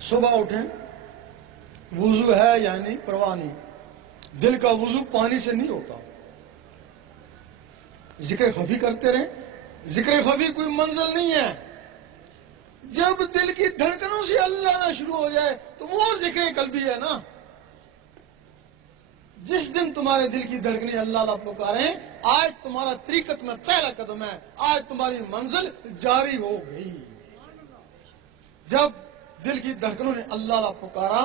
صبح اٹھیں، وضو ہے یا نہیں پرواہ نہیں، دل کا وضو پانی سے نہیں ہوتا، ذکر خفی کرتے رہیں۔ ذکر خفی کوئی منزل نہیں ہے، جب دل کی دھڑکنوں سے اللہ نہ شروع ہو جائے تو وہ ذکر قلبی ہے نا۔ جس دن تمہارے دل کی دھڑکنیں اللہ اللہ پکاریں، آج تمہارا طریقت میں پہلا قدم ہے، آج تمہاری منزل جاری ہو گئی۔ جب دل کی دھڑکنوں نے اللہ اللہ پکارا،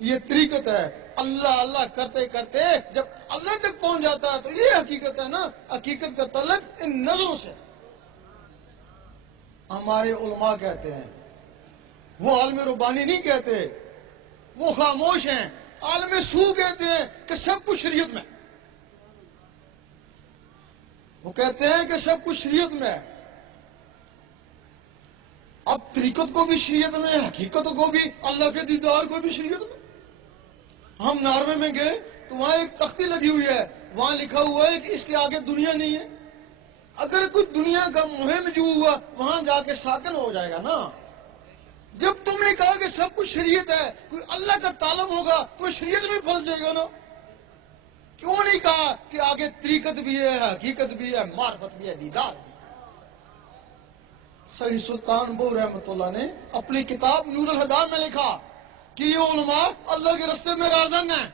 یہ طریقت ہے۔ اللہ اللہ کرتے کرتے جب اللہ تک پہنچ جاتا ہے تو یہ حقیقت ہے نا، حقیقت کا تعلق ان نظروں سے۔ ہمارے علماء کہتے ہیں، وہ عالم ربانی نہیں کہتے، وہ خاموش ہیں۔ عالم سو کہتے ہیں کہ سب کچھ شریعت میں، وہ کہتے ہیں کہ سب کچھ شریعت میں ہے۔ اب طریقت کو بھی شریعت میں، حقیقت کو بھی، اللہ کے دیدار کو بھی شریعت میں۔ ہم ناروے میں گئے تو وہاں ایک تختی لگی ہوئی ہے، وہاں لکھا ہوا ہے کہ اس کے آگے دنیا نہیں ہے۔ اگر کوئی دنیا کا مہم جو ہوا وہاں جا کے ساکن ہو جائے گا نا۔ جب تم نے کہا کہ سب کچھ شریعت ہے، کوئی اللہ کا طالب ہوگا تو شریعت میں پھنس جائے گا نا۔ کیوں نہیں کہا کہ آگے طریقت بھی ہے، حقیقت بھی ہے، معرفت بھی ہے، دیدار بھی ہے؟ سید سلطان بو رحمۃ اللہ نے اپنی کتاب نور الہدی میں لکھا کہ یہ علماء اللہ کے راستے میں رازن ہیں۔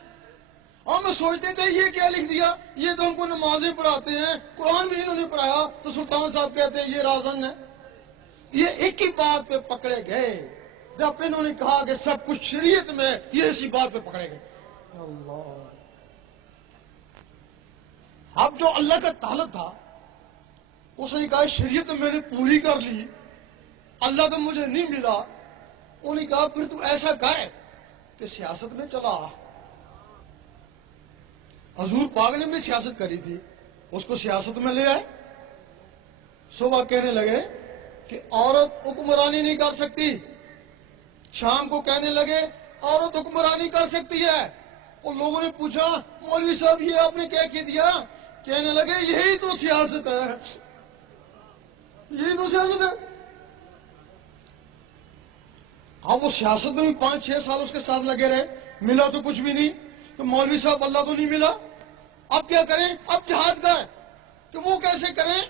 ہم سوچتے تھے یہ کیا لکھ دیا، یہ تو ہم کو نمازیں پڑھاتے ہیں، قرآن بھی انہوں نے پڑھایا، تو سلطان صاحب کہتے ہیں یہ رازن ہے۔ یہ ایک ہی بات پہ پکڑے گئے، جب انہوں نے کہا کہ سب کچھ شریعت میں، یہ اسی بات پہ پکڑے گئے۔ اللہ، اب جو اللہ کا طالب تھا اس نے کہا شریعت میں نے پوری کر لی، اللہ تو مجھے نہیں ملا۔ انہوں نے کہا پھر تو ایسا کر کہ سیاست میں چلا آ۔ حضور پاک نے بھی سیاست کری تھی، اس کو سیاست میں لے آئے۔ صبح کہنے لگے کہ عورت حکمرانی نہیں کر سکتی، شام کو کہنے لگے عورت حکمرانی کر سکتی ہے۔ اور لوگوں نے پوچھا مولوی صاحب یہ آپ نے کیا کہہ دیا؟ کہنے لگے یہی تو سیاست ہے، یہی تو سیاست ہے۔ اب وہ سیاست میں بھی 5-6 سال اس کے ساتھ لگے رہے، ملا تو کچھ بھی نہیں۔ تو مولوی صاحب اللہ تو نہیں ملا، اب کیا کریں؟ اب جہاد کا ہے کہ وہ کیسے کریں؟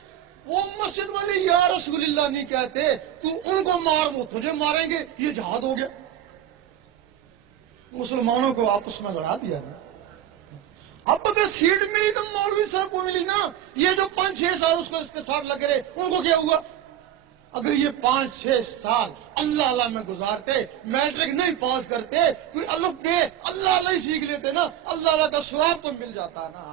وہ مسجد والے یا رسول اللہ نہیں کہتے، تو ان کو مار وہ تجھے ماریں گے، یہ جہاد ہو گیا۔ مسلمانوں کو آپس میں لڑا دیا نا۔ اب اگر سیٹ ملی تو مولوی صاحب کو ملی نا، یہ جو 5-6 سال اس کے ساتھ لگے رہے ان کو کیا ہوا؟ اگر یہ 5-6 سال اللہ اللہ میں گزارتے، میٹرک نہیں پاس کرتے، کوئی الف بے اللہ اللہ ہی سیکھ لیتے نا، اللہ اللہ کا ثواب تو مل جاتا نا۔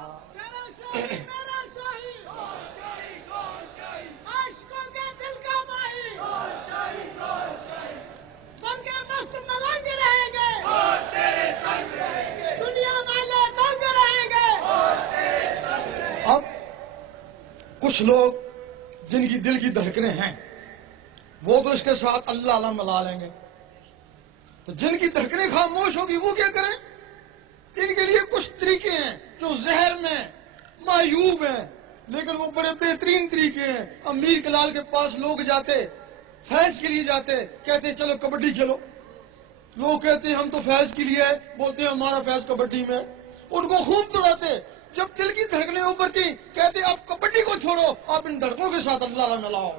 اب کچھ لوگ جن کی دل کی دھڑکنیں ہیں وہ تو اس کے ساتھ اللہ اللہ ملا لیں گے، تو جن کی دھڑکنیں خاموش ہوگی وہ کیا کریں؟ ان کے لیے کچھ طریقے ہیں جو زہر میں معیوب ہیں، لیکن وہ بڑے بہترین طریقے ہیں۔ امیر کلال کے پاس لوگ جاتے، فیض کے لیے جاتے، کہتے چلو کبڈی کھیلو۔ لوگ کہتے ہیں ہم تو فیض کے لیے ہے، بولتے ہیں ہمارا فیض کبڈی میں۔ ان کو خوب دوڑاتے، جب دل کی دھڑکنیں اوپر تھی کہتے اب کبڈی کو چھوڑو، آپ ان دھڑکنوں کے ساتھ اللہ اللہ ملاؤ۔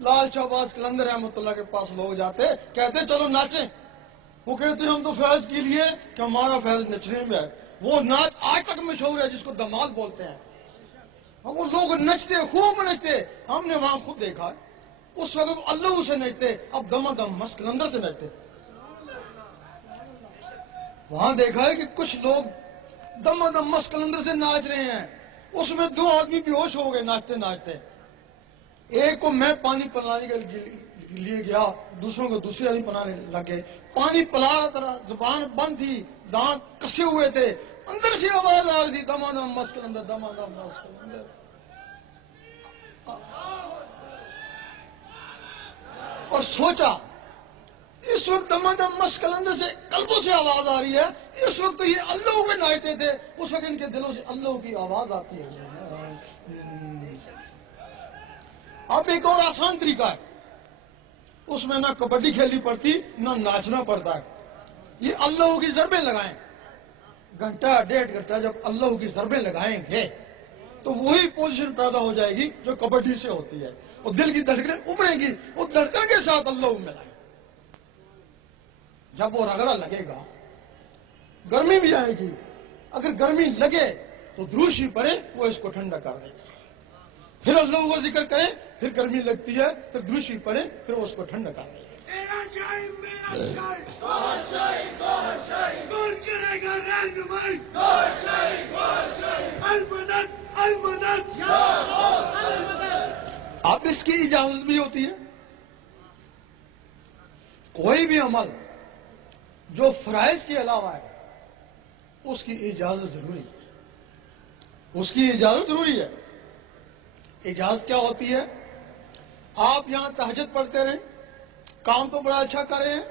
لال شہباز قلندر رحمۃ اللہ کے پاس لوگ جاتے، کہتے چلو ناچیں۔ وہ کہتے ہم تو فیض کے لیے کہ ہمارا فیض نچنے میں ہے۔ وہ ناچ آج تک مشہور ہے جس کو دمال بولتے ہیں۔ وہ لوگ نچتے، خوب نچتے، ہم نے وہاں خود دیکھا ہے۔ اس وقت اللہ سے نچتے، اب دم دم مست قلندر سے نچتے۔ وہاں دیکھا ہے کہ کچھ لوگ دم دم مست قلندر سے ناچ رہے ہیں، اس میں 2 آدمی بے ہوش ہو گئے ناچتے ناچتے۔ ایک کو میں پانی پلانے کے لیے گیا، دوسروں کو دوسرے آدمی پلانے لگے۔ پانی پلا رہا تھا، زبان بند تھی، دانت کسے ہوئے تھے، اندر سے آواز آ رہی تھی دم دم مست قلندر، دم دم مست قلندر۔ اور سوچا اس وقت دم دم مست قلندر سے قلبوں سے آواز آ رہی ہے، اس وقت تو یہ اللہ میں ناچتے تھے، اس وقت ان کے دلوں سے اللہ کی آواز آتی ہے۔ اب ایک اور آسان طریقہ ہے، اس میں نہ کبڈی کھیلنی پڑتی نہ ناچنا پڑتا ہے. یہ اللہ کی ضربیں لگائیں, گھنٹہ ڈیڑھ گھنٹہ جب اللہ کی ضربیں لگائیں گے تو وہی پوزیشن پیدا ہو جائے گی جو کبڈی سے ہوتی ہے, اور دل کی دھڑکنیں ابھریں گی, وہ دھڑکن کے ساتھ اللہ ملائیں. جب وہ رگڑا لگے گا, گرمی بھی آئے گی, اگر گرمی لگے تو دروشی پڑے, وہ اس کو ٹھنڈا کر دے گا. پھر اللہ کا ذکر کریں, پھر گرمی لگتی ہے, پھر دروشی پڑے, پھر وہ اس کو ٹھنڈا کر دے گا. اب اس کی اجازت بھی ہوتی ہے. کوئی بھی عمل جو فرائض کے علاوہ ہے اس کی اجازت ضروری ہے, اس کی اجازت ضروری ہے. اجازت کیا ہوتی ہے؟ آپ یہاں تہجد پڑھتے رہیں, کام تو بڑا اچھا کر رہے ہیں,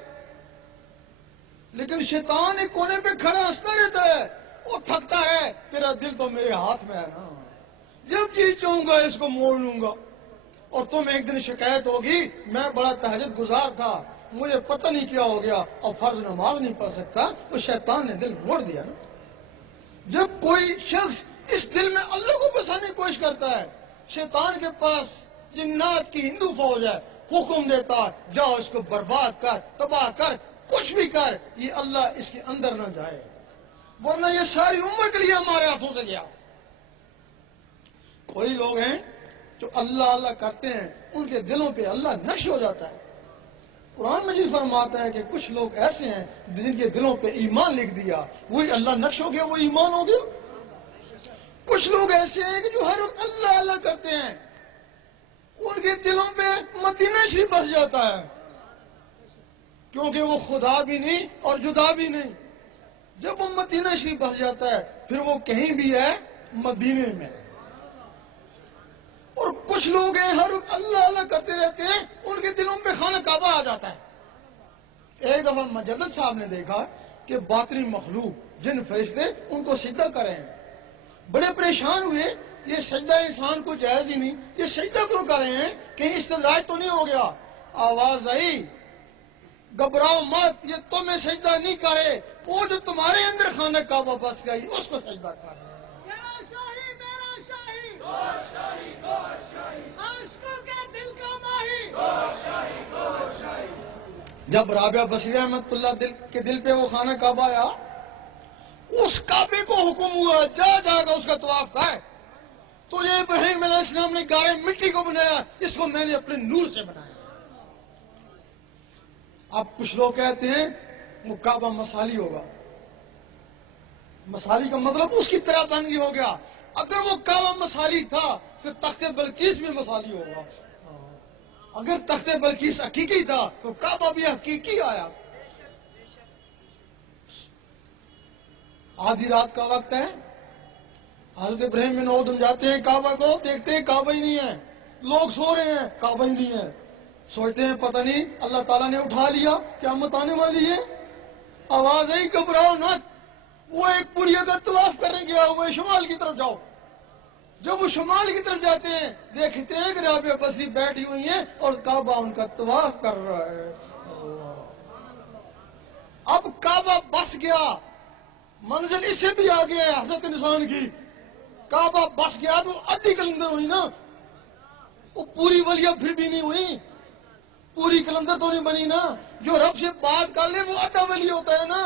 لیکن شیطان ایک کونے پہ کھڑا ہنستا رہتا ہے, وہ تھکتا ہے, تیرا دل تو میرے ہاتھ میں ہے نا, جب جی چاہوں گا اس کو موڑ لوں گا. اور تم ایک دن شکایت ہوگی, میں بڑا تہجد گزار تھا, مجھے پتہ نہیں کیا ہو گیا, اور فرض نماز نہیں پڑھ سکتا, تو شیطان نے دل موڑ دیا نا. جب کوئی شخص اس دل میں اللہ کو بسانے کی کوشش کرتا ہے, شیطان کے پاس جنات کی ہندو فوج ہے, حکم دیتا جاؤ اس کو برباد کر, تباہ کر, کچھ بھی کر, یہ اللہ اس کے اندر نہ جائے, ورنہ یہ ساری عمر کے لیے ہمارے ہاتھوں سے گیا. کوئی لوگ ہیں جو اللہ اللہ کرتے ہیں, ان کے دلوں پہ اللہ نقش ہو جاتا ہے. قرآن مجید فرماتا ہے کہ کچھ لوگ ایسے ہیں جن کے دلوں پہ ایمان لکھ دیا, وہی اللہ نقش ہو گیا, وہ ایمان ہو گیا. کچھ لوگ ایسے ہیں کہ جو ہر وقت اللہ اللہ کرتے ہیں, ان کے دلوں پہ مدینہ شریف بس جاتا ہے, کیونکہ وہ خدا بھی نہیں اور جدا بھی نہیں. جب وہ مدینہ شریف بس جاتا ہے, پھر وہ کہیں بھی ہے مدینے میں. اور کچھ لوگ ہیں ہر وقت اللہ اللہ کرتے رہتے ہیں, ان کے دلوں پہ خانہ کعبہ آ جاتا ہے. ایک دفعہ مجدد صاحب نے دیکھا کہ باطنی مخلوق جن فرشتے ان کو سجدہ کریں, بڑے پریشان ہوئے, یہ سجدہ انسان کو جائز ہی نہیں, یہ سجدہ کیوں کر رہے ہیں, کہیں استدراج تو نہیں ہو گیا. آواز آئی, گھبراؤ مت, یہ تمہیں سجدہ نہیں کرے, وہ جو تمہارے اندر خانہ کعبہ بس گئی اس کو سجدہ کر. جب رابعہ بصری رحمت اللہ کے دل پہ وہ خانہ کعبہ آیا, اس کعبے کو حکم ہوا جا جا کر اس کا طواف کر. تو یہ ابراہیم علیہ السلام نے گارے مٹی کو بنایا, اس کو میں نے اپنے نور سے بنایا. اب کچھ لوگ کہتے ہیں وہ کعبہ مسالی ہوگا. مسالی کا مطلب اس کی طرح بنگی ہو گیا. اگر وہ کعبہ مسالی تھا پھر تخت بلقیس بھی مسالی ہوگا. اگر تخت بلقیس حقیقی تھا تو کعبہ بھی حقیقی آیا. آدھی رات کا وقت ہے, حضرت ابراہیم بن ادم جاتے ہیں کعبہ کو, دیکھتے ہیں کعبہ ہی نہیں ہے, لوگ سو رہے ہیں, کعبہ ہی نہیں ہے. سوچتے ہیں پتہ نہیں اللہ تعالیٰ نے اٹھا لیا, قیامت آنے والی ہے. آواز آئی گھبراؤ نہ, وہ ایک بڑھیا کا طواف کرنے گیا, وہ شمال کی طرف جاؤ. جب وہ شمال کی طرف جاتے ہیں, دیکھتے ہیں کہ رابعہ بصری بیٹھی ہوئی ہیں اور کعبہ ان کا طواف کر رہا ہے. اب کعبہ بس گیا, منزل اس سے بھی آگے ہے حضرت انسان کی. کعبہ بس گیا تو آدھی کلندر ہوئی نا, وہ پوری ولیہ پھر بھی نہیں ہوئی, پوری کلندر تو نہیں بنی نا. جو رب سے بات کر لے وہ آدھا ولی ہوتا ہے نا.